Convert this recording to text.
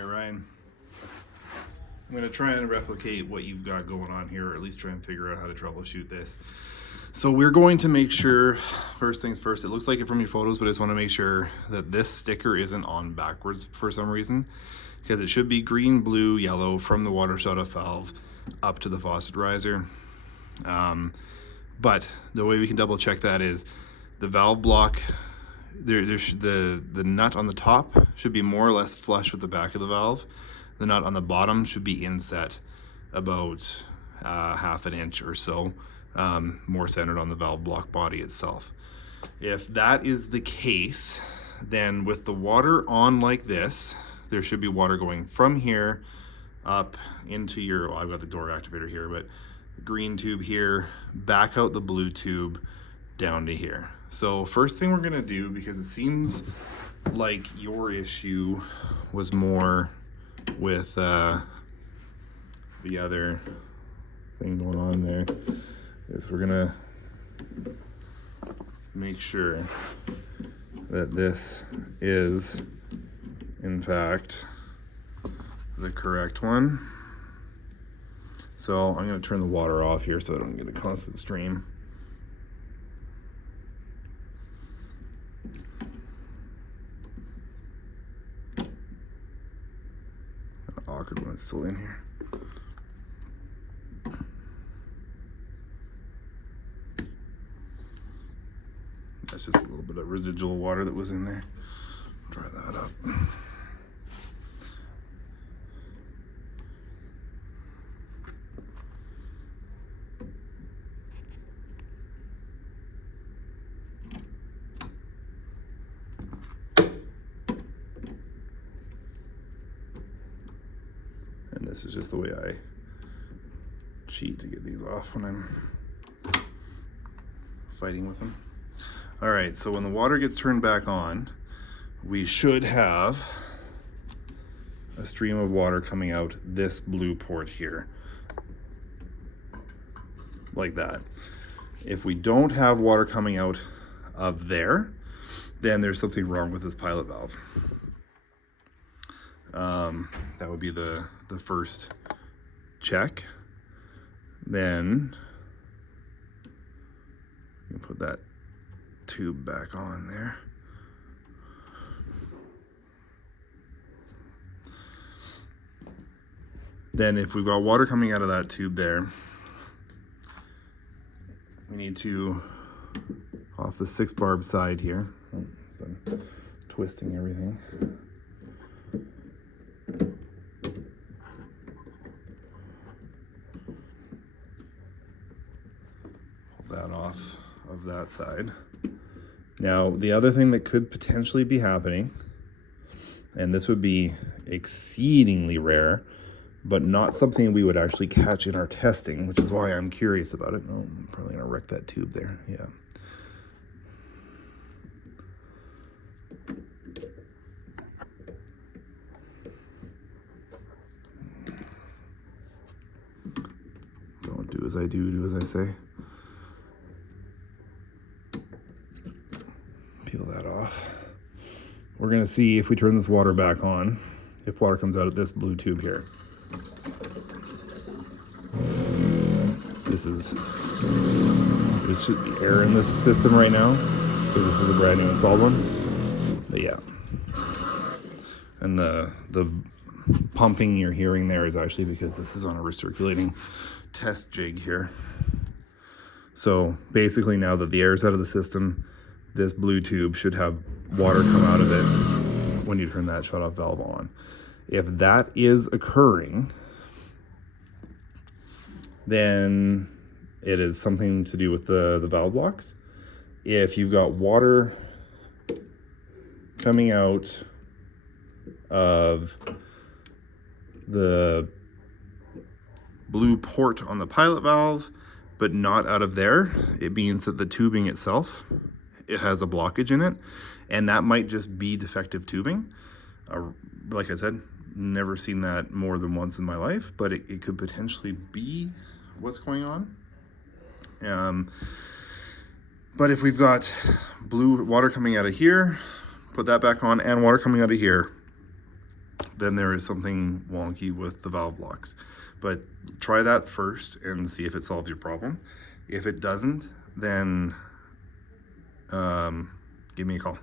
right, Ryan. I'm going to try and replicate what you've got going on here, or at least try and figure out how to troubleshoot this. So we're going to make sure, first things first, it looks like it from your photos, but I just want to make sure that this sticker isn't on backwards for some reason, because it should be green, blue, yellow from the water shut-off valve up to the faucet riser. But the way we can double check that is the valve block, the nut on the top should be more or less flush with the back of the valve. The nut on the bottom should be inset about half an inch or so, more centered on the valve block body itself. If that is the case, then with the water on like this, there should be water going from here up into your, well, I've got the door activator here, but the green tube here, back out the blue tube down to here. So first thing we're gonna do, because it seems like your issue was more with the other thing going on there, is we're gonna make sure that this is in fact the correct one. So I'm going to turn the water off here so I don't get a constant stream. Kind of awkward when it's still in here. That's just a little bit of residual water that was in there. Dry that up. And this is just the way I cheat to get these off when I'm fighting with them. All right, so when the water gets turned back on, we should have a stream of water coming out this blue port here, like that. If we don't have water coming out of there, then there's something wrong with this pilot valve. That would be the first check. Then you can put that tube back on there. Then if we've got water coming out of that tube there, we need to, off the 6 barb side here, so I'm twisting everything. Pull that off of that side. Now, the other thing that could potentially be happening, and this would be exceedingly rare, but not something we would actually catch in our testing, which is why I'm curious about it. Oh, I'm probably gonna wreck that tube there, yeah. Don't do as I do, do as I say. Peel that off. We're gonna see if we turn this water back on, if water comes out of this blue tube here. There should be air in this system right now, because this is a brand new installed one. But yeah. And the pumping you're hearing there is actually because this is on a recirculating test jig here. So basically, now that the air is out of the system, this blue tube should have water come out of it when you turn that shut-off valve on. If that is occurring, then it is something to do with the valve blocks. If you've got water coming out of the blue port on the pilot valve, but not out of there, it means that the tubing itself, it has a blockage in it, and that might just be defective tubing. Like I said, never seen that more than once in my life, but it could potentially be what's going on. But if we've got blue water coming out of here, put that back on, and water coming out of here, then there is something wonky with the valve blocks. But try that first and see if it solves your problem. If it doesn't, then give me a call.